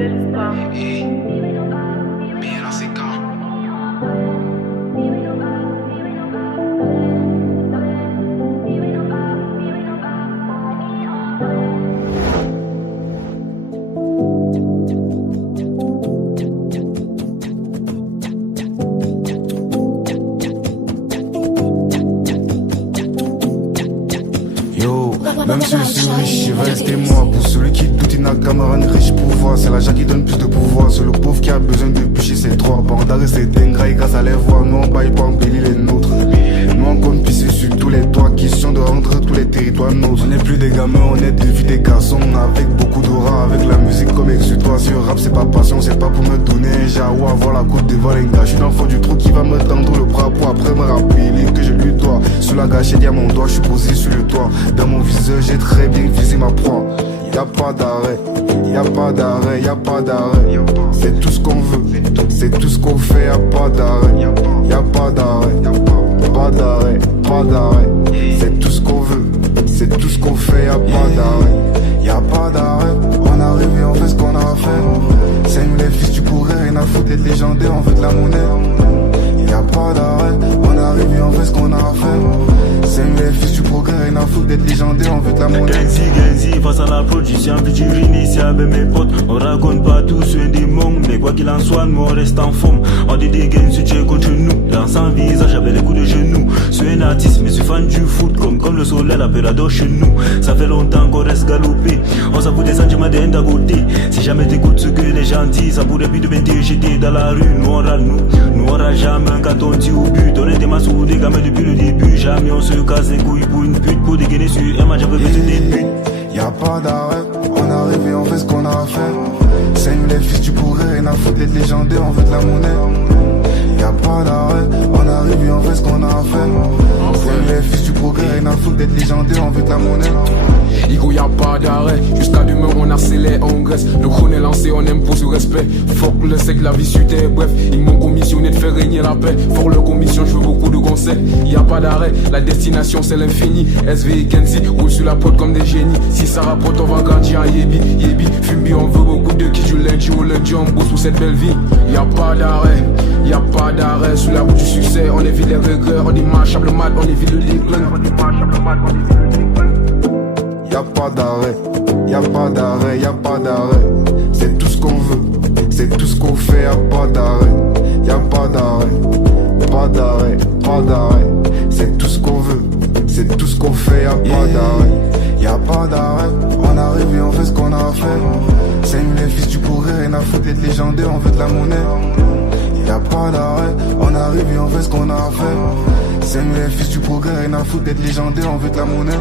Et bien là c'est quand Yo, même si je suis riche, il reste moi. Pour celui qui doute, il n'a qu'à me rendre riche pour voir. C'est l'argent qui donne plus de pouvoir. C'est le pauvre qui a besoin de bûcher ses trois. Par d'arrêt, c'est dingue, grâce à les voix. Nous on baille pas embellir les nôtres. Nous on compte pisser sur tous les toits. Question de rendre tous les territoires nôtres. On n'est plus des gamins, on est devenus des garçons. Avec beaucoup d'aura, avec la musique comme exutoire. Si le rap c'est pas passion, c'est pas pour me donner un jaou. Avoir la côte devant les gars. Je suis l'enfant du trou qui va me tendre le bras pour après me rappeler que je lui dois. Sous la gâchette, y'a mon doigt, je suis posé sur le toit. Dans mon viseur, j'ai très bien visé ma proie. Y'a pas d'arrêt, y'a pas d'arrêt, y'a pas d'arrêt. C'est tout ce qu'on veut, c'est tout ce qu'on fait, y'a pas d'arrêt. Y'a pas d'arrêt, pas d'arrêt, pas d'arrêt. C'est tout ce qu'on veut, c'est tout ce qu'on fait, y'a pas d'arrêt. Y'a pas d'arrêt, on arrive et on fait ce qu'on a à faire. C'est nous les fils du pourrais, rien à foutre d'être légendaire, on veut de la monnaie. Y'a pas d'arrêt, on arrive et on fait ce qu'on a à faire. C'est nous les fils du progrès, rien à foutre d'être légendaire, on veut de la monnaie. Genzi, face à la production, petit rini ici avec mes potes. On raconte pas tout sur un démon, mais quoi qu'il en soit, nous on reste en forme. On dit des gains, si tu es contre nous. Dans son visage, avec les coups de genoux. Je suis un artiste, mais je suis fan du foot, comme le soleil, la pérador chez nous. Ça fait longtemps qu'on reste galopé. On s'en fout des sentiments d'un d'à côté. Si jamais t'écoutes ce que les gens disent, ça pourrait plus devenir jeté dans la rue. Nous on râle, nous on râle jamais quand on dit au but. On est des masses ou des gamins depuis le début. Jamais on se casse les couilles pour une pute. Pour dégainer sur un match, j'avais besoin des buts. Y'a pas d'arrêt, on arrive et on fait ce qu'on a à faire. C'est nous les fils du pourrais, rien à foutre d'être légendaire, on veut de la monnaie. Y'a pas d'arrêt, on arrive et on fait ce qu'on a à faire. C'est nous les fils du progrès, rien à foutre d'être légendaire, on veut de la monnaie. Igo y'a pas d'arrêt, jusqu'à demain on accélère, on graisse. Le chrono est lancé, on impose le respect. Fuck le sec, la vie suite est bref. Ils m'ont commissionné de faire régner la paix. Pour leur commission, je veux beaucoup de conseils. Y'a pas d'arrêt, la destination c'est l'infini. SV et Kenzie roule sur la prod comme des génies. Si ça rapporte, on va grandir en Yebi. Fumbi, on veut beaucoup de qui du lundi au lundi, on bosse pour cette belle vie. Y'a pas d'arrêt, y'a pas d'arrêt. Sur la route du succès, on évite les regrets. On démarche le mat, on évite le déclin. Y'a pas d'arrêt, y'a pas d'arrêt, y'a pas d'arrêt. C'est tout ce qu'on veut, c'est tout ce qu'on fait, y'a pas d'arrêt. Y'a pas d'arrêt, pas d'arrêt, pas d'arrêt. C'est tout ce qu'on veut, c'est tout ce qu'on fait, y'a pas d'arrêt. Y'a pas d'arrêt, on arrive et on fait ce qu'on a à faire. C'est nous les fils du pourrais, rien à foutre d'être légendaire, on veut de la monnaie. Y'a pas d'arrêt, on arrive et on fait ce qu'on a à faire. C'est nous les fils du progrès, rien à foutre d'être légendaire, on veut de la monnaie.